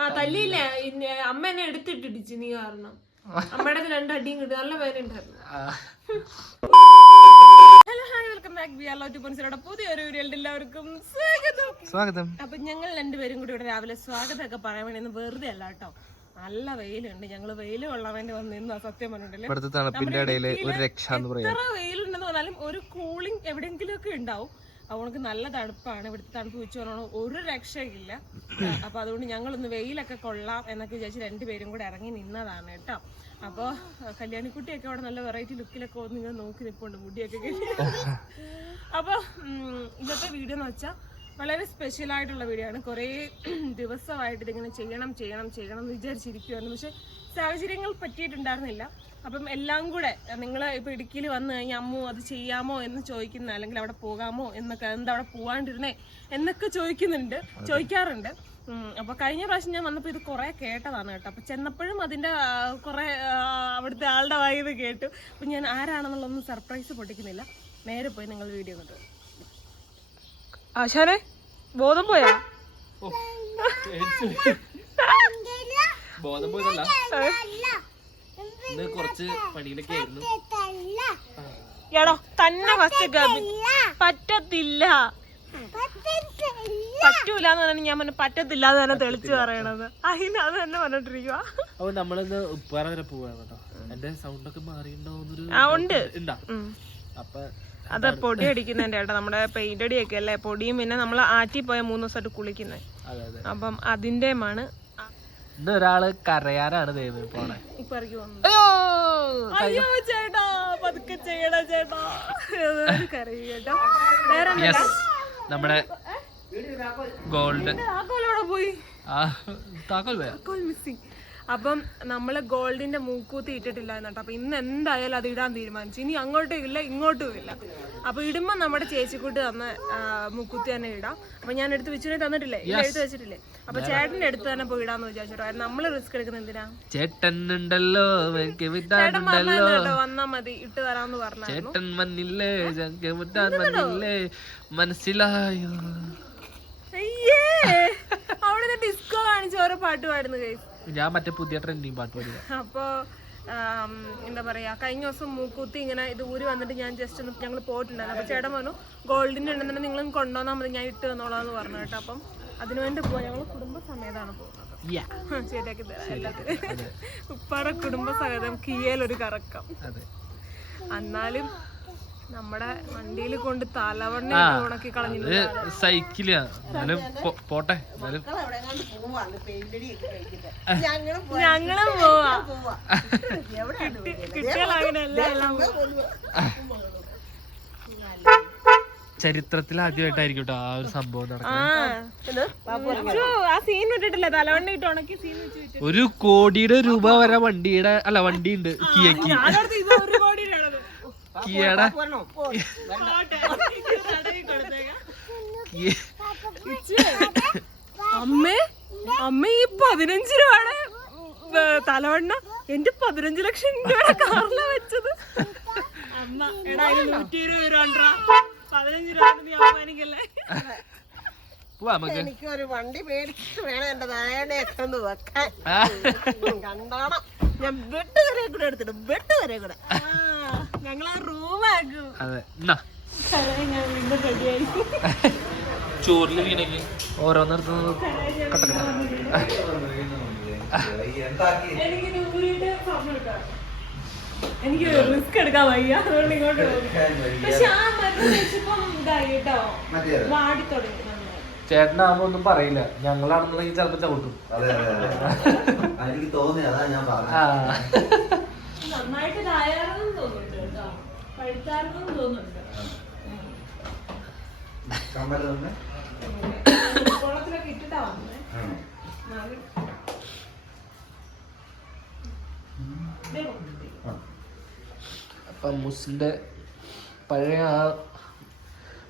ആ തല്ലിയില്ല? ഇന്ന അമ്മ എന്നെ എടുത്തിട്ടിടിച്ച് നീ കാരണം. അമ്മയുടെ രണ്ട് അടിയും കിട്ടി. നല്ല വേദന ഉണ്ടായിരുന്നു. Hello hi welcome back B R two point പുതിയൊരു വീഡിയോയിൽ എല്ലാവർക്കും സ്വാഗതം. സ്വാഗതം. അപ്പൊ ഞങ്ങൾ രണ്ടുപേരും കൂടി ഇവിടെ രാവിലെ സ്വാഗതമൊക്കെ പറയാൻ വേണ്ടി വെറുതെ അല്ല കേട്ടോ. നല്ല വെയിലുണ്ട്. ഞങ്ങൾ വെയിൽ കൊള്ളാൻ വേണ്ടി വന്നിരുന്നു സത്യം പറഞ്ഞിട്ടില്ലേ തണുപ്പിന്റെ ഇടയിൽ ഒരു രക്ഷ എന്ന് പറയാം. വെയിലുണ്ടെന്ന് പറഞ്ഞാലും ഒരു കൂളിംഗ് എവിടെയെങ്കിലും ഒക്കെ ഉണ്ടാവും. അവൾക്ക് നല്ല തണുപ്പാണ്. ഇവിടുത്തെ തണുപ്പ് വെച്ച് പറഞ്ഞാൽ ഒരു രക്ഷയില്ല. അപ്പൊ അതുകൊണ്ട് ഞങ്ങളൊന്ന് വെയിലൊക്കെ കൊള്ളാം എന്നൊക്കെ വിചാരിച്ച് രണ്ടുപേരും കൂടെ ഇറങ്ങി നിന്നതാണ് കേട്ടോ. അപ്പോൾ കല്യാണിക്കുട്ടിയൊക്കെ അവിടെ നല്ല വെറൈറ്റി ലുക്കിലൊക്കെ ഒന്ന് ഇങ്ങനെ നോക്കി നിൽപ്പുണ്ട് മുടിയൊക്കെ അപ്പോൾ ഇന്നത്തെ വീഡിയോ എന്ന് വെച്ചാൽ വളരെ സ്പെഷ്യൽ ആയിട്ടുള്ള വീഡിയോ ആണ്. കുറേ ദിവസമായിട്ട് ഇതിങ്ങനെ ചെയ്യണം ചെയ്യണം ചെയ്യണം എന്ന് വിചാരിച്ചിരിക്കുമായിരുന്നു പക്ഷെ സാഹചര്യങ്ങൾ പറ്റിയിട്ടുണ്ടായിരുന്നില്ല. അപ്പം എല്ലാം കൂടെ നിങ്ങൾ ഇപ്പോൾ ഇടുക്കിയിൽ വന്നു കഴിഞ്ഞാൽ അമ്മു അത് ചെയ്യാമോ എന്ന് ചോദിക്കുന്ന അല്ലെങ്കിൽ അവിടെ പോകാമോ എന്നൊക്കെ എന്താ അവിടെ പോകാണ്ടിരുന്നേ എന്നൊക്കെ ചോദിക്കുന്നുണ്ട് ചോദിക്കാറുണ്ട്. അപ്പൊ കഴിഞ്ഞ പ്രാവശ്യം ഞാൻ വന്നപ്പോൾ ഇത് കുറേ കേട്ടതാണ് കേട്ടോ. അപ്പൊ ചെന്നപ്പോഴും അതിന്റെ കുറേ അവിടുത്തെ ആളുടെ വായത് കേട്ടു. അപ്പൊ ഞാൻ ആരാണെന്നുള്ളൊന്നും സർപ്രൈസ് പൊട്ടിക്കുന്നില്ല. നേരെ പോയി നിങ്ങൾ വീഡിയോ കണ്ടു. ആശാനെ ബോധം പോയാ? ബോധം പോയതല്ല? ഇന്ന് കുറച്ച് പണിയിലൊക്കെ ആയിരുന്നു. എടോ തന്നെ ഫസ്റ്റ് പറ്റത്തില്ല. പറ്റൂല എന്ന് പറഞ്ഞാൽ ഞാൻ പറഞ്ഞു പറ്റത്തില്ല എന്ന് തന്നെ തെളിച്ച് പറയണത്. അതിന് അത് തന്നെ പറഞ്ഞിട്ടിരിക്കുക അപ്പൊ നമ്മളിന്ന് ഉപ്പാറ വരെ പോവാണ് കേട്ടോ. എന്റെ സൗണ്ട് ഒക്കെ ആ ഉണ്ട്. ഉം. അപ്പൊ അത് പൊടി അടിക്കുന്നതിന്റെ ഏട്ടാ നമ്മുടെ പെയിന്റ് അടിയൊക്കെ അല്ലേ? പൊടിയും പിന്നെ നമ്മൾ ആറ്റി പോയ മൂന്ന് ദിവസമായിട്ട് കുളിക്കുന്നത് അപ്പം അതിന്റെയുമാണ് ഇന്ന് ഒരാൾ കരയാനാണ് ദൈവം പോണേ അയ്യോ ചേട്ടാ പതുക്കെ ചെയ്യടാ ചേട്ടാ ഒന്നുമില്ല. യെസ് നമ്മുടെ ഗോൾഡ് താക്കോൽ പോയി ആ താക്കോൽ പോയാ താക്കോൽ മിസ്സിങ് അപ്പം നമ്മൾ ഗോൾഡിന്റെ മൂക്കൂത്തി ഇട്ടിട്ടില്ല എന്നിട്ട് അപ്പൊ ഇന്ന് എന്തായാലും അത് ഇടാൻ തീരുമാനിച്ചു. ഇനി അങ്ങോട്ടും ഇല്ല ഇങ്ങോട്ടും ഇല്ല. അപ്പൊ ഇടുമ്പോ നമ്മുടെ ചേച്ചിക്കുട്ടി തന്ന മൂക്കൂത്തി തന്നെ ഇടാം. അപ്പൊ ഞാൻ എടുത്ത് വെച്ചിട്ട് തന്നിട്ടില്ലേ? എടുത്ത് വെച്ചിട്ടില്ലേ? അപ്പൊ ചേട്ടന്റെ അടുത്ത് തന്നെ പോയി ഇടാന്ന് വിചാരിച്ചോ നമ്മൾ റിസ്ക് എടുക്കുന്ന എന്തിനാ? ചേട്ടൻ ഉണ്ടല്ലോ. വന്നാ മതി ഇട്ട് തരാന്ന് പറഞ്ഞു ചേട്ടൻ വന്നില്ലേ? വന്നില്ലേ? മനസ്സിലായോ? അയ്യേ! അവിടെ ഡിസ്കോ കാണിച്ച് ഓരോ പാട്ട് പാടുന്നു കൈ ഞാൻ മറ്റേ പുതിയ ട്രെൻഡിങ് പാട്ട് പാടിയ അപ്പോൾ എന്താ പറയാ കഴിഞ്ഞ ദിവസം മൂക്കുത്തി ഇങ്ങനെ ഇത് ഊരി വന്നിട്ട് ഞാൻ ജസ്റ്റ് ഒന്ന് ഞങ്ങൾ പോയിട്ടുണ്ടായിരുന്നു. അപ്പോൾ ചേട്ടൻ പറഞ്ഞു ഗോൾഡിന്റെ ഉണ്ടെന്നുണ്ടെങ്കിൽ നിങ്ങളും കൊണ്ടുവന്നാൽ മതി ഞാൻ ഇട്ട് തന്നോളാന്ന് പറഞ്ഞു കേട്ടോ. അപ്പം അതിനുവേണ്ടി പോവാ. ഞങ്ങൾ കുടുംബസമേതാണ് പോകുന്നത്. ശരിയാക്കി തരാം. എല്ലാത്തിനും. ഉപ്പാറ കുടുംബസഹിതം കിയയിലൊരു കറക്കം. അതെ. എന്നാലും നമ്മുടെ വണ്ടിയിൽ കൊണ്ട് തലവണ്ണ ഉണക്കി സൈക്കിളാ. എന്നാലും പോട്ടെ. ഞങ്ങളും പോവാ. ചരിത്രത്തിൽ ആദ്യമായിട്ടായിരിക്കും കേട്ടോ ആ ഒരു സംഭവം നടക്കുന്നത്. ഒരു കോടിയുടെ രൂപ വരെ വണ്ടിയുടെ അല്ല വണ്ടി ഉണ്ട് കിയക്ക് ഞാനോർത്ത് ഇത് ഒരു കോടിയിലാണത് കൊടുത്തേക്കാം. അമ്മേ അമ്മ ഈ പതിനഞ്ച് രൂപയുടെ തലവണ്ണ എന്റെ പതിനഞ്ച് ലക്ഷം രൂപയുടെ കാറില വെച്ചത്. അമ്മ എടാ ഇത് നൂറ്റി ഇരുപത് രൂപ പതിനഞ്ച് രൂപ നീ അവമാനിക്കല്ലേ പോവാ നമുക്ക്. എനിക്കൊരു വണ്ടി മേടിച്ചിട്ട് വേണം എന്റെ നായനെയൊക്കെ എത്തുന്നു വെക്കാൻ. കണ്ടാണോ. ഞാൻ ബെഡ് വരെ കൂടെ എടുത്തിട്ട് ബെഡ് വരെ കൂടെ. അതെ. എന്നാ കട്ടക്കട്ട എനിക്ക് റിസ്ക് എടുക്കാൻ വയ്യ. അതുകൊണ്ട് ഇങ്ങോട്ട് പക്ഷെ ആ മരുന്ന് വാടി തുടങ്ങി. ചേട്ടനാകുമ്പോ ഒന്നും പറയില്ല. ഞങ്ങളാണെന്നുണ്ടെങ്കിൽ ചിലപ്പോ ചവിട്ടും. അതെ അതെ അതെ. എനിക്ക് തോന്നി. അതാ ഞാൻ പറഞ്ഞു നന്നായിട്ട് തോന്നുന്നുണ്ട്. കുളത്തിലൊക്കെ ഇട്ടിട്ടാ വന്നേ. അപ്പൊ മുസ്ലിന്റെ പഴയ ആ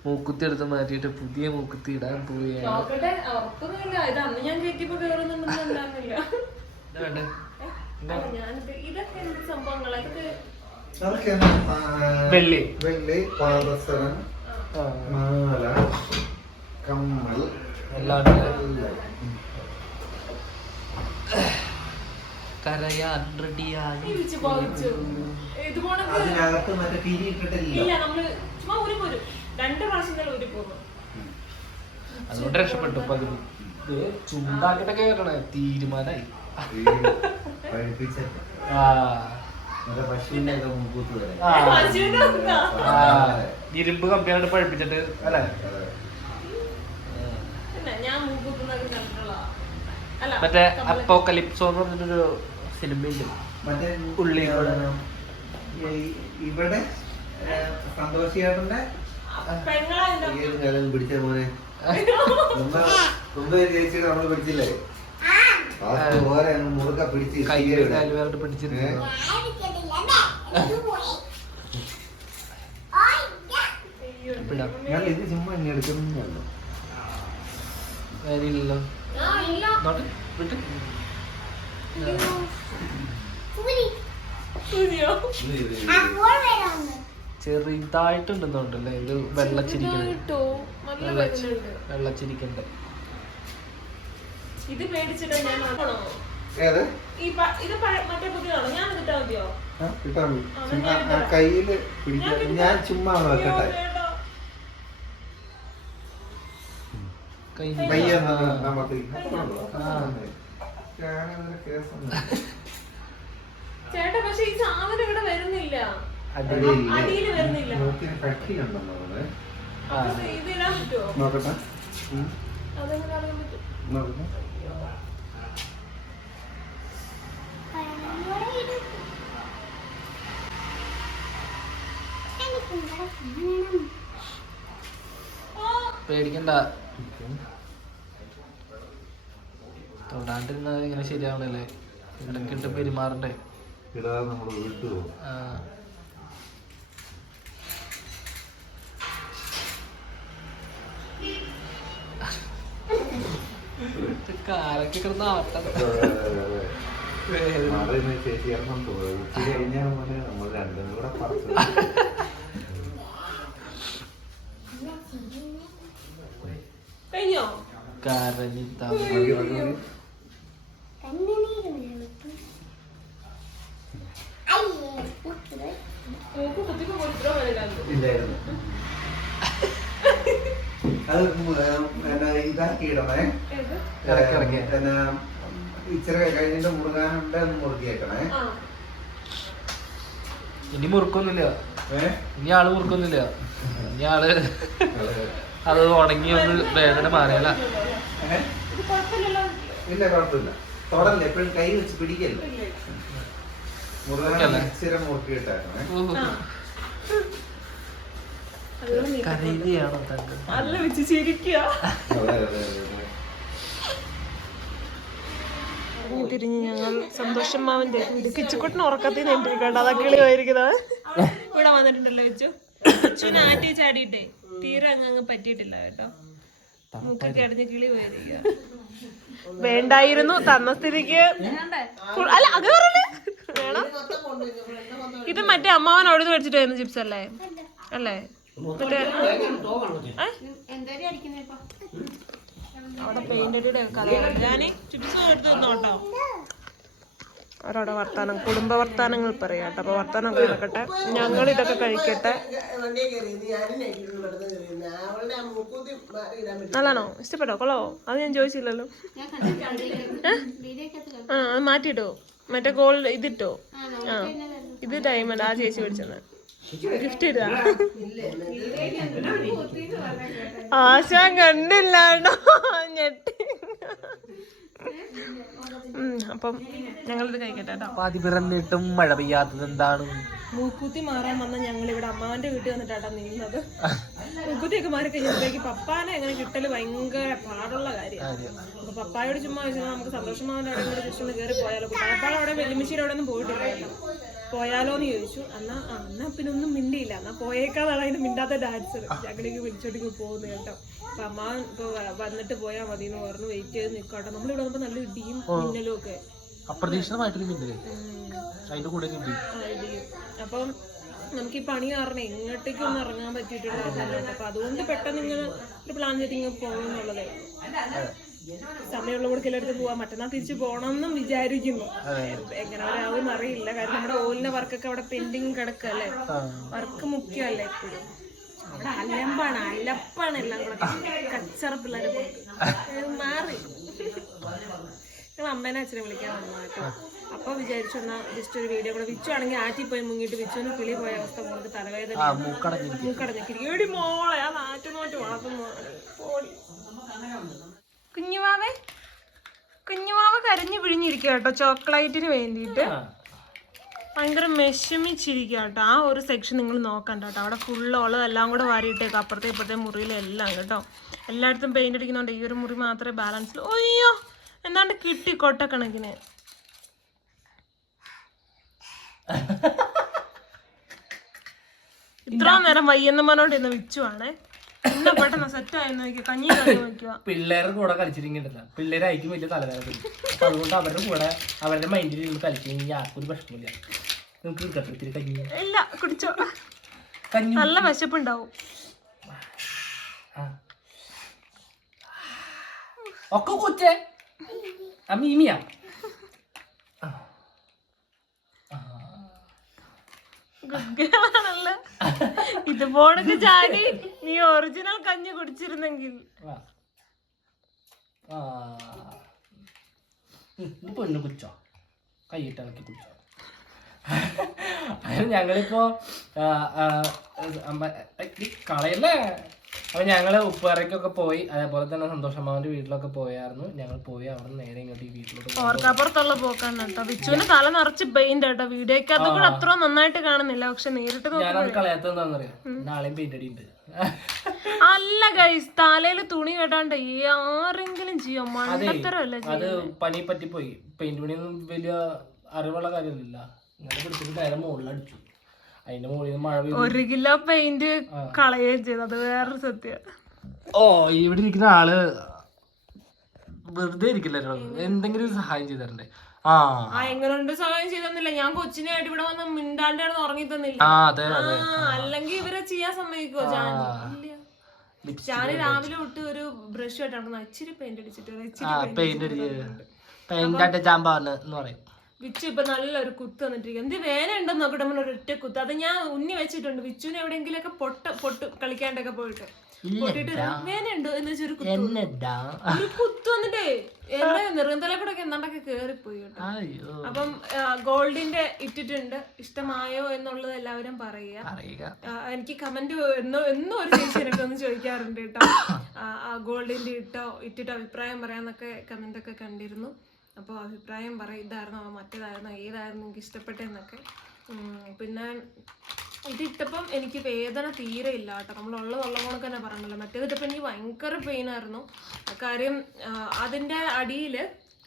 മൂക്കുത്തി എടുത്ത് മാറ്റിയിട്ട് പുതിയ മൂക്കുത്തി ഇടാൻ പോവുകയാണ്. ഇതൊക്കെ എന്ത് സംഭവങ്ങളാ? അതൊക്കെ വെള്ളി. വെള്ളി പാദസരം മാല കമ്മൽ എല്ലാം. കരയാൻ റെഡിയായി. അതുകൊണ്ട് രക്ഷപ്പെട്ടു. പകുതി ചൂടാക്കിട്ടൊക്കെ തീരുമാനായി. ആ. ഇരുമ്പ് കമ്പിയായിട്ട് പഴിപ്പിച്ചിട്ട് അല്ലെ? പിന്നെ ഞാൻ മൂക്കുത്തുന്നൊക്കെ കണ്ടിട്ടുള്ള അല്ല മറ്റേ അപ്പോ അപ്പോക്കലിപ്സോ എന്ന് പറഞ്ഞിട്ടൊരു മറ്റേ ഉള്ളി ഇവിടെ സന്തോഷിയാട്ടന്റെ ചേട്ടന്റെ എന്റെ ഏത് കാലം പിടിച്ച മോനെ? മുമ്പ് മുമ്പ് ചേച്ചിയുടെ നമ്മൾ പിടിച്ചില്ലേ പിടിച്ചിരുന്നു. കാര്യമില്ലല്ലോ വിട്ട്. ചെറുതായിട്ടുണ്ടെന്നുണ്ടല്ലേ ഇത് വെള്ളച്ചിരിക്കണേ കേട്ടോ നല്ല വെള്ളച്ചി വരുന്നുണ്ട് വെള്ളച്ചിരിക്കണ്ടേ. ഇത് മേടിച്ചിട്ട് ഞാൻ ഏത്? ഈ ഇത് മറ്റേ പുതിയതാണോ? ഞാൻ ഇതിട്ടാ മതിയോ. ആ, ചുമ്മാ. കയ്യിൽ പിടിക്കാൻ ഞാൻ ചുമ്മാ നോക്കട്ടെ വെക്കട്ടെ. അയ്യോ, വേണ്ട. കൈ കയ്യൊന്ന് ആ. നമുക്ക് ആ. ഞാനതിന് ചേട്ടാ പക്ഷെ ഈ സാധനം ഇവിടെ വരുന്നില്ല. അടിയിൽ അടിയിൽ വരുന്നില്ല. നോക്കട്ടെ. പേടിക്കണ്ട. ഇങ്ങനെ ശരിയാവണല്ലേ? ഇടയ്ക്കിട്ട് പെരുമാറണ്ടേ? ഇടാതെ നമ്മൾ വീട്ടു പോകും. കാലൊക്കെ കിടന്ന് ആട്ടം മാറിന് ചേച്ചി ഇറങ്ങാൻ പോകും ഉച്ച കഴിഞ്ഞാൽ മോനെ നമ്മൾ രണ്ടും കൂടെ പറിച്ചു കഴിഞ്ഞോ കരഞ്ഞിത്താ മൂക്ക് കുത്തിക്ക് കൊടുത്തിട്ടോ വലുതാണ്ട് ഇല്ലായിരുന്നു അത് ഇതാക്കി ഇടണേ. ഇച്ചിരി കഴിഞ്ഞിട്ട് മുറുകാനുണ്ട് എന്ന് മുറുകിയേക്കണേ ആ. ഇനി മുറുക്കൊന്നുമില്ല. ഇനി ആൾ മുറുക്കൊന്നുമില്ല. ഇനി ആൾ അത് ഉണങ്ങി ഒന്ന് വേദന മാറിയല്ല ഇല്ല കുഴപ്പമില്ല. തൊടല്ല? എപ്പോഴും കൈ വെച്ച് പിടിക്കല്ല? മുറുകാൻ? ഇച്ചിരി മുറുക്കിയിട്ടാക്കണേ ആ. അതുകൊണ്ട് നീ കരയുകയാണോ തങ്ക അല്ല വെച്ച് ചിരിക്കുക. തിരിഞ്ഞ് ഞങ്ങൾ സന്തോഷം മാവന്റെ കിച്ചുക്കുട്ടിന് ഉറക്കത്തിൽ നിന്നിരിക്കണ്ട അതാ കിളി പോയിരിക്കുന്നത് ഇവിടെ വന്നിട്ടുണ്ടല്ലോ വെച്ചു. അച്ഛനെ ആട്ടി ചാടിയിട്ടേ. തീരെ അങ്ങ് പറ്റിയിട്ടില്ല കേട്ടോ. മുക്കൊക്കെ അടിഞ്ഞ് കിളി പോയിരിക്കുക. വേണ്ടായിരുന്നു തന്ന സ്ഥിതിക്ക് അല്ല അത് വേണം. ഇത് മറ്റേ അമ്മാവൻ അവിടെ നിന്ന് മേടിച്ചിട്ട് വരുന്ന ചിപ്സ് അല്ലേ? അല്ലേ? കഥ ഞാൻ ചിപ്സ് എടുത്ത് അവരവിടെ വർത്താനം കുടുംബ വർത്താനങ്ങൾ പറയാം കേട്ടോ. അപ്പൊ വർത്താനം കേൾക്കട്ടെ. ഞങ്ങൾ ഇതൊക്കെ കഴിക്കട്ടെ. നല്ലതാണോ? ഇഷ്ടപ്പെട്ടോ? കൊള്ളോ അത് ഞാൻ ചോദിച്ചില്ലല്ലോ. ആ അത് മാറ്റിയിട്ടോ? മറ്റേ ഗോൾഡ് ഇതിട്ടോ? ആ. ഇത് ഡയമണ്ട് ആ ചേച്ചി മേടിച്ചത്. ഗിഫ്റ്റ് ആശാൻ കണ്ടില്ല ഞെട്ടി. അപ്പം ഞങ്ങളിത് കഴിക്കട്ടെ കേട്ടോ. പാതി പിറന്നിട്ടും മഴ പെയ്യാത്തത് എന്താണ്? മൂക്കുത്തി മാറാൻ വന്ന ഞങ്ങൾ ഇവിടെ അമ്മാവന്റെ വീട്ടിൽ വന്നിട്ടാണ് നിന്നത്. മൂക്കുത്തിയൊക്കെ മാറി കഴിഞ്ഞപ്പോഴേക്ക് പപ്പാനെ എങ്ങനെ കിട്ടൽ ഭയങ്കര പാടുള്ള കാര്യമാണ്. അപ്പൊ പപ്പായോട് ചുമ്മാ നമുക്ക് സന്തോഷമാവന്റെ അവിടെ കൂടെ ജസ്റ്റ് ഒന്ന് കയറി പോയാലോ. പപ്പാ അവിടെ വെല്ലുമിശ്ശേരി അവിടെ ഒന്നും പോയിട്ടില്ല പോയാലോ എന്ന് ചോദിച്ചു. എന്നാ ആ, എന്നാ പിന്നെ ഒന്നും മിണ്ടിയില്ല. എന്നാ പോയേക്കാളാണ് അതിന് മിണ്ടാത്ത ഡാൻസർ ഞങ്ങളിങ്ങ് വിളിച്ചോട്ടിങ്ങ് പോകുന്നു കേട്ടോ. അപ്പൊ അമ്മ ഇപ്പൊ വന്നിട്ട് പോയാൽ മതി എന്ന് പറഞ്ഞു. വെയിറ്റ് ചെയ്ത് നിൽക്കട്ടോ നമ്മളിവിടെ വന്നപ്പോ നല്ല ഇടിയും മിന്നലും ഒക്കെ. അപ്രതീക്ഷിതമായിട്ടൊരു മിന്നലേ? അതിന്റെ കൂടെ അപ്പം നമുക്ക് ഈ പണി കാരണം എങ്ങോട്ടേക്കും ഒന്നും ഇറങ്ങാൻ പറ്റിയിട്ടുണ്ടായിരുന്നില്ല അപ്പൊ അതുകൊണ്ട് പെട്ടെന്ന് ഇങ്ങനെ ഒരു പ്ലാൻ ചെയ്ത് ഇങ്ങനെ പോകുന്നുള്ളതേ സമയമുള്ള കൂടെ എല്ലായിടത്ത് പോവാം. മറ്റന്നാൾ തിരിച്ചു പോകണമെന്നും വിചാരിക്കുന്നു. എങ്ങനെ വരാവും അറിയില്ല. കാരണം നമ്മുടെ ഓലിന്റെ വർക്കൊക്കെ അവിടെ പെൻഡിങ് കിടക്കല്ലേ വർക്ക് മുഖ്യമല്ലേ എപ്പോഴും? അവിടെ അലമ്പാണ് അലപ്പാണ് എല്ലാം കൂടെ. കച്ചറ പിള്ളേരെ. മാറി. ഞങ്ങൾ അമ്മേനെ അച്ഛനെ വിളിക്കാൻ വന്നു കേട്ടോ. അപ്പൊ വിചാരിച്ചു എന്നാ ജസ്റ്റ് ഒരു വീഡിയോ കൂടെ വിച്ചു. ആണെങ്കിൽ ആറ്റി പോയി മുങ്ങിട്ട് വിച്ചുവിന് കിളി പോയ അവസ്ഥ പോലത്തെ തലവേദന. മൂക്കടഞ്ഞിരിക്കും ഏടി മോളെ ആ നാറ്റു നോറ്റ് വളർത്തുന്നു കുഞ്ഞുമാവേ കുഞ്ഞുമാവ് കരഞ്ഞു പിഴിഞ്ഞിരിക്കുക കേട്ടോ ചോക്ലേറ്റിന് വേണ്ടിയിട്ട്. ഭയങ്കര മെഷമിച്ചിരിക്കുക കേട്ടോ ആ ഒരു സെക്ഷൻ നിങ്ങൾ നോക്കണ്ട കേട്ടോ. അവിടെ ഫുള്ള് ഉള്ളതെല്ലാം കൂടെ വാരിയിട്ടേക്കും അപ്പുറത്തെ ഇപ്പുറത്തെ മുറിയിലെല്ലാം കേട്ടോ. എല്ലായിടത്തും പെയിന്റ് അടിക്കുന്നുണ്ട് ഈ ഒരു മുറി മാത്രമേ ബാലൻസ് അയ്യോ എന്താണ്ട് കിട്ടി കൊട്ടക്കണക്കിന്. ഇത്ര നേരം വയ്യെന്ന് പറഞ്ഞോണ്ട് ഇന്ന് വിച്ചുവാണേ. ഇന്ന പെട്ടെന്ന് സെറ്റ് ആയി നോക്കിയോ? കഞ്ഞി കഞ്ഞി നോക്കുക പിള്ളേരുടെ കൂടെ കളിച്ചിരിക്കണ്ടല്ല. പിള്ളേരായിരിക്കും വലിയ തലവേദന. അപ്പൊ അതുകൊണ്ട് അവരുടെ കൂടെ അവരുടെ മൈൻഡിൽ ഇരുന്ന് കളിച്ചില്ലെങ്കിൽ ആർക്കും ഒരു പ്രശ്നമില്ല നിങ്ങൾക്ക് ഇത്തിരി കഞ്ഞി? ഇല്ല കുടിച്ചോ. കഞ്ഞി? നല്ല വിശപ്പുണ്ടാവും. ഒക്കെ കൊച്ചേ? ആ മീമിയാ ആ. ആ. ഗുഗ്ഗികളാണല്ലേ ഇതുപോലൊക്കെ ചാടി നീ ഒറിജിനൽ കഞ്ഞി കുടിച്ചിരുന്നെങ്കിൽ. പൊന്നു കുച്ചോ കൈയിട്ട് ഇളക്കി കുച്ചോ അത് ഞങ്ങളിപ്പോ കളയല്ലേ? അപ്പൊ ഞങ്ങൾ ഉപ്പറയ്ക്കൊക്കെ പോയി. അതേപോലെ തന്നെ സന്തോഷമ്മാവന്റെ വീട്ടിലൊക്കെ പോയായിരുന്നു. ഞങ്ങൾ പോയി അവിടെ നിന്ന് നേരെ ഇങ്ങോട്ട് ഈ വീട്ടിലോട്ട് ഓർക്കപ്പുറത്തുള്ള പോക്കാണ് കേട്ടോ. വിച്ചുവിന് തല നിറച്ച് പെയിന്റ് കേട്ടോ. വീഡിയോക്ക് അത് കൂടെ അത്ര നന്നായിട്ട് കാണുന്നില്ല. പക്ഷെ നേരിട്ട് ഞാനത് കളയാത്തത് എന്താണെന്നറിയാം? നാളെയും പെയിന്റ് അല്ല ഗൈസ് തലയിൽ തുണി കെട്ടാണ്ട് ആരെങ്കിലും ചെയ്യോ? മണ്ടത്തരമല്ല അത് പനി പറ്റിപ്പോയി. പെയിന്റ് പണിയൊന്നും വലിയ അറിവുള്ള കാര്യമൊന്നുമില്ല. ഇങ്ങനെ പിടിച്ചിട്ട് നേരെ മുകളിൽ അടിച്ചു അതിന്റെ മുകളിൽ നിന്ന് മഴ പെയ്തു. ഒരു കിലോ പെയിന്റ് കളയുകയും ചെയ്തു. അത് വേറൊരു സത്യം. ഓ ഇവിടെ ഇരിക്കുന്ന ആൾ വെറുതെ ഇരിക്കില്ലല്ലോ എന്തെങ്കിലും ഒരു സഹായം ചെയ്ത് തരണ്ടേ ആ എങ്ങനെയുണ്ട് സഹായം ഞാൻ കൊച്ചിനെ ആയിട്ട് ഇവിടെ വന്ന് മിണ്ടാണ്ടാണ് ഉറങ്ങി തന്നില്ല. ആ അതെ ആ അതെ അല്ലെങ്കിൽ ഇവരെ ചെയ്യാൻ സമ്മതിക്കോ ജാനി ഇല്ല. ജാനി രാവിലെ തൊട്ട് ഒരു ബ്രഷ് ആയിട്ട് നടക്കുന്ന ഇച്ചിരി പെയിന്റ് അടിച്ചിട്ട് പെയിന്റ് അടിച്ച്. പെയിന്റ് പറയും. വിച്ചു ഇപ്പൊ നല്ലൊരു കുത്ത് വന്നിട്ടിരിക്കും എന്ത് വേന ഉണ്ടെന്ന് നോക്കട്ടെ നമ്മൾ ഒരൊറ്റ കുത്ത്. അത് ഞാൻ ഉന്നി വെച്ചിട്ടുണ്ട്. വിച്ചുവിന് എവിടെയെങ്കിലൊക്കെ പൊട്ട പൊട്ട് കളിക്കാണ്ടൊക്കെ പോയിട്ട്. പൊട്ടിട്ട് വേന ഉണ്ടോ എന്ന് വെച്ചൊരു കുത്ത് ഒരു കുത്ത് വന്നിട്ടേ എന്റെ നെറുന്തല കൂടെ ഒക്കെ എന്താണ്ടൊക്കെ കേറിപ്പോയി കേട്ടോ. അയ്യോ. അപ്പം ഗോൾഡിന്റെ ഇട്ടിട്ടുണ്ട്. ഇഷ്ടമായോ എന്നുള്ളത് എല്ലാവരും പറയുക. എനിക്ക് കമന്റ് എന്നോ എന്നും ഒരു ചേച്ചി എനിക്ക് ഒന്ന് ചോദിക്കാറുണ്ട് കേട്ടോ. ഗോൾഡിന്റെ ഇട്ടോ ഇട്ടിട്ട് അഭിപ്രായം പറയാന്നൊക്കെ കമന്റ് ഒക്കെ കണ്ടിരുന്നു. അപ്പോൾ അഭിപ്രായം പറ ഇതായിരുന്നോ? മറ്റേതായിരുന്നോ? ഏതായിരുന്നു എനിക്ക് ഇഷ്ടപ്പെട്ടെന്നൊക്കെ ഉം, പിന്നെ ഇതിട്ടപ്പം എനിക്ക് വേദന തീരെ ഇല്ല കേട്ടോ. നമ്മൾ ഉള്ളത് ഉള്ള കണക്ക് തന്നെ പറഞ്ഞല്ലോ. മറ്റേത് ഇട്ടപ്പം എനിക്ക് ഭയങ്കര പെയിൻ ആയിരുന്നു. കാര്യം അതിന്റെ അതിന്റെ അടിയിൽ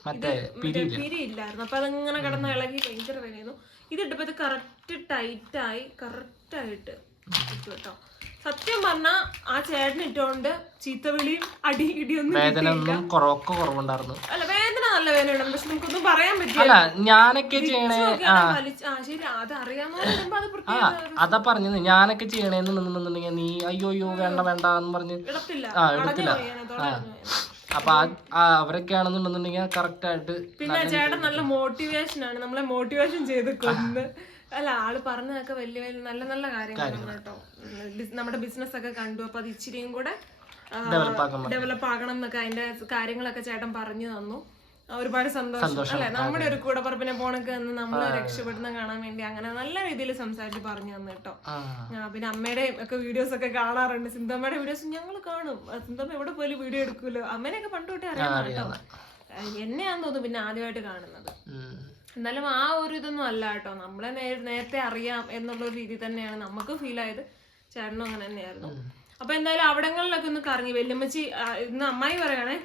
മറ്റേ മറ്റേ പിരി ഇല്ലായിരുന്നു. അപ്പൊ അതങ്ങനെ കിടന്ന് ഇളകി ഭയങ്കര വേദനയായിരുന്നു ഇതിട്ടപ്പോ ഇത് കറക്റ്റ് ടൈറ്റായി കറക്റ്റായിട്ട് കേട്ടോ. സത്യം പറഞ്ഞാ ആ ചേട്ടൻ ഇട്ടോണ്ട് ചീത്തവിളിയും അടി ഇടിയൊന്നും വേദന ഒന്നും കുറവൊക്കെ കുറവുണ്ടായിരുന്നു. അല്ല വേദന നല്ല വേദന ഉണ്ട് പക്ഷെ നമുക്കൊന്നും പറയാൻ പറ്റില്ല. ഞാനൊക്കെ ചെയ്യണേ അത് പറഞ്ഞത്. ഞാനൊക്കെ ചെയ്യണേന്ന് നിന്നുണ്ടെങ്കിൽ നീ അയ്യോ അയ്യോ വേണ്ട വേണ്ട എന്ന് പറഞ്ഞ് ആ എടുത്തില്ല. അപ്പൊ അവരൊക്കെ ആണെന്നുണ്ടെന്നുണ്ടെങ്കിൽ കറക്റ്റ് ആയിട്ട് പിന്നെ ചേട്ടൻ നല്ല മോട്ടിവേഷൻ ആണ്. നമ്മളെ മോട്ടിവേഷൻ ചെയ്ത് കൊന്ന്. അല്ല ആൾ പറഞ്ഞതൊക്കെ വലിയ വലിയ നല്ല നല്ല കാര്യങ്ങളാണ് കേട്ടോ. നമ്മുടെ ബിസിനസ് ഒക്കെ കണ്ടു. അപ്പൊ അത് ഇച്ചിരിയും കൂടെ ഡെവലപ്പ് ആകണം എന്നൊക്കെ അതിന്റെ കാര്യങ്ങളൊക്കെ ചേട്ടൻ പറഞ്ഞു തന്നു. ഒരുപാട് സന്തോഷം. അല്ലെ? നമ്മുടെ ഒരു കൂടപ്പറപ്പിനെ പോണൊക്കെ നമ്മൾ രക്ഷപ്പെടുന്ന കാണാൻ വേണ്ടി അങ്ങനെ നല്ല രീതിയിൽ സംസാരിച്ച് പറഞ്ഞു തന്നു കേട്ടോ. പിന്നെ അമ്മയുടെയും ഒക്കെ വീഡിയോസ് ഒക്കെ കാണാറുണ്ട്. സിന്തമ്മയുടെ വീഡിയോസ് ഞങ്ങൾ കാണും. സിന്തമ്മ എവിടെ പോലും വീഡിയോ എടുക്കുമല്ലോ അമ്മേനെയൊക്കെ പണ്ട് തൊട്ടേ അറിയാം കേട്ടോ. എന്നെയാന്ന് തോന്നുന്നു പിന്നെ ആദ്യമായിട്ട് കാണുന്നത്. എന്നാലും ആ ഒരു ഇതൊന്നും അല്ല കേട്ടോ. നമ്മളെ നേരത്തെ അറിയാം എന്നുള്ള രീതി തന്നെയാണ് നമുക്ക് ഫീൽ ആയത്. ചേട്ടനും അങ്ങനെ തന്നെയായിരുന്നു. അപ്പൊ എന്തായാലും അവിടങ്ങളിലൊക്കെ ഒന്ന് കറങ്ങി വെല്ലുമ്മച്ചി ഇന്ന് അമ്മായി പറയണേ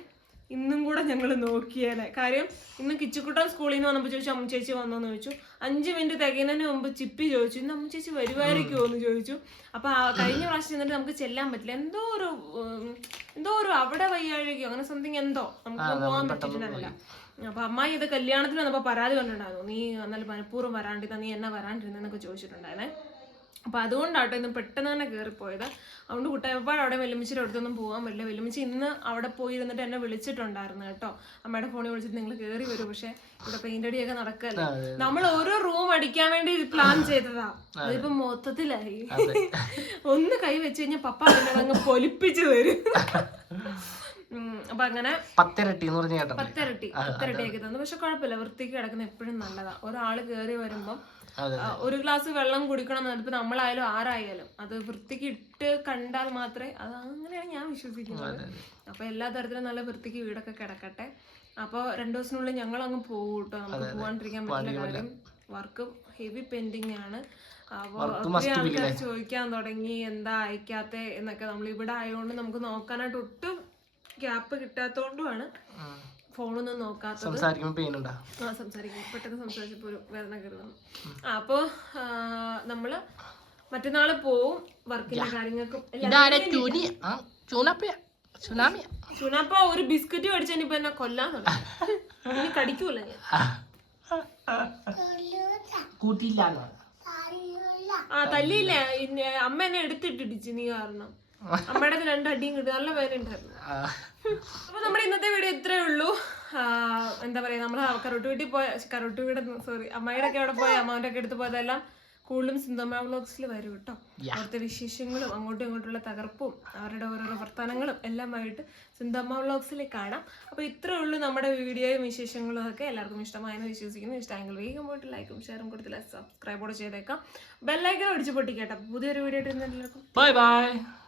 ഇന്നും കൂടെ ഞങ്ങൾ നോക്കിയേനെ. കാര്യം ഇന്ന് കിച്ചുക്കുട്ടൻ സ്കൂളിൽ നിന്ന് വന്നപ്പോൾ ചോദിച്ചു അമ്മ ചേച്ചി വന്നോന്ന്? ചോദിച്ചു. അഞ്ച് മിനിറ്റ് തികയുന്നതിന് മുമ്പ് ചിപ്പി ചോദിച്ചു. ഇന്ന് അമ്മ ചേച്ചി വരുമായിരിക്കുമോ എന്ന് ചോദിച്ചു. അപ്പൊ ആ കഴിഞ്ഞ പ്രാവശ്യം ചെന്നിട്ട് നമുക്ക് ചെല്ലാൻ പറ്റില്ല. എന്തോ ഒരു എന്തോ ഒരു അവിടെ വയ്യാഴികയോ അങ്ങനെ സംതിങ് എന്തോ നമുക്ക് പോകാൻ പറ്റിയിട്ടുണ്ടാവില്ല അപ്പൊ അമ്മായി ഇത് കല്യാണത്തിന് വന്നപ്പോ പരാതി കണ്ടിട്ടുണ്ടായിരുന്നു നീ എന്നാലും മനഃപൂർവം വരാണ്ടിരുന്ന നീ എന്നെ വരാണ്ടിരുന്നെന്നൊക്കെ ചോദിച്ചിട്ടുണ്ടായിരുന്നേ. അപ്പൊ അതുകൊണ്ടാട്ടോ ഇന്ന് പെട്ടെന്ന് തന്നെ കയറിപ്പോയത് അതുകൊണ്ട് കുട്ടിയപ്പാട് അവിടെ വെല്ലുമിച്ചിട്ട് അടുത്തൊന്നും പോകാൻ പറ്റില്ല. വെല്ലുമിച്ച് ഇന്ന് അവിടെ പോയി ഇരുന്നിട്ട് എന്നെ വിളിച്ചിട്ടുണ്ടായിരുന്നു കേട്ടോ. അമ്മയുടെ ഫോണിൽ വിളിച്ചിട്ട് നിങ്ങൾ കയറി വരും. പക്ഷെ ഇവിടെ പെയിന്റ് അടിയൊക്കെ നടക്കല്ലേ. നമ്മൾ ഓരോ റൂം അടിക്കാൻ വേണ്ടി പ്ലാൻ ചെയ്തതാ. അതിപ്പോ മൊത്തത്തിലായി. ഒന്ന് കൈ വെച്ച് കഴിഞ്ഞാൽ പപ്പ അതിനെ അങ്ങ് പൊലിപ്പിച്ചു തരും. അപ്പൊ അങ്ങനെ പത്തിരട്ടി എന്ന് പറഞ്ഞ കേട്ടോ പത്തിരട്ടി പത്തിരട്ടിയൊക്കെ തന്നു. പക്ഷെ കുഴപ്പമില്ല വൃത്തിക്ക് കിടക്കുന്ന എപ്പോഴും നല്ലതാ. ഒരാൾ കേറി വരുമ്പം ഒരു ഗ്ലാസ് വെള്ളം കുടിക്കണം എന്നിപ്പോ നമ്മളായാലും ആരായാലും അത് വൃത്തിക്ക് ഇട്ട് കണ്ടാൽ മാത്രമേ അത് അങ്ങനെയാണ് ഞാൻ വിശ്വസിക്കുന്നത്. അപ്പൊ എല്ലാ തരത്തിലും നല്ല വൃത്തിക്ക് വീടൊക്കെ കിടക്കട്ടെ. അപ്പൊ രണ്ടു ദിവസത്തിനുള്ളിൽ ഞങ്ങൾ അങ്ങ് പോകും കേട്ടോ നമുക്ക് പോകാണ്ടിരിക്കാൻ പറ്റില്ല കാര്യം വർക്ക് ഹെവി പെൻഡിങ് ആണ്. അപ്പൊ ഒത്തിരി ആൾക്കാർ ചോദിക്കാൻ തുടങ്ങി എന്താ അയക്കാത്ത എന്നൊക്കെ നമ്മൾ ഇവിടെ ആയതുകൊണ്ട് നമുക്ക് നോക്കാനായിട്ട് ഒട്ടും ഗ്യാപ്പ് കിട്ടാത്തോണ്ടുമാണ് ഫോണൊന്നും നോക്കാത്തത്. സംസാരിക്കുമ്പോൾ പെയിൻ ഉണ്ടാ? ആ സംസാരിക്കും പെട്ടെന്ന് സംസാരിച്ചപ്പോ ഒരു വേദന കയറുന്നു ആ, അപ്പൊ ആ, നമ്മൾ മറ്റന്നാൾ പോവും വർക്കിന്റെ കാര്യങ്ങൾക്കും ചുനാപ്പ ഒരു ബിസ്ക്കറ്റ് മേടിച്ചാൽ ഇപ്പൊ എന്നെ കൊല്ലാന്ന് കടിക്കൂല ഞാൻ. കൂട്ടിയില്ല ആ തല്ലിയില്ല. അമ്മ എന്നെ എടുത്തിട്ടിടിച്ച് നീ കാരണം. അമ്മയുടെ രണ്ടടിയും രണ്ട് അടിയും കിട്ടി. നല്ല വേദന ഉണ്ടായിരുന്നു അപ്പൊ നമ്മുടെ ഇന്നത്തെ വീഡിയോ ഇത്രേ ഉള്ളൂ. എന്താ പറയാ നമ്മൾ കരോട്ട് വീട്ടിൽ പോയ കരോട്ട് വീട് സോറി അമ്മയുടെ ഒക്കെ അവിടെ പോയ അമ്മാവന്റെ ഒക്കെ എടുത്ത് പോയതെല്ലാം കൂടുതലും സിന്തമ്മ വ്ളോഗ്സിൽ വരും കേട്ടോ അവിടുത്തെ വിശേഷങ്ങളും അങ്ങോട്ടും ഇങ്ങോട്ടുള്ള തകർപ്പും അവരുടെ ഓരോരോ വർത്തമാനങ്ങളും എല്ലാമായിട്ട് സിന്തമ്മ വ്ളോഗ്സിൽ കാണാം. അപ്പോൾ ഇത്രേ ഉള്ളൂ നമ്മുടെ വീഡിയോയും വിശേഷങ്ങളും ഒക്കെ. എല്ലാവർക്കും ഇഷ്ടമായെന്ന് വിശ്വസിക്കുന്നു. ഇഷ്ടമെങ്കിൽ വേഗം പോയിട്ട് ലൈക്കും ഷെയറും കൊടുത്തില്ല സബ്സ്ക്രൈബോട് ചെയ്തേക്കാം. ബെല്ലൈക്കൻ അടിച്ച് പൊട്ടിക്കേട്ടോ. പുതിയൊരു വീഡിയോ ഇട്ട് എല്ലാവർക്കും ബൈ ബൈ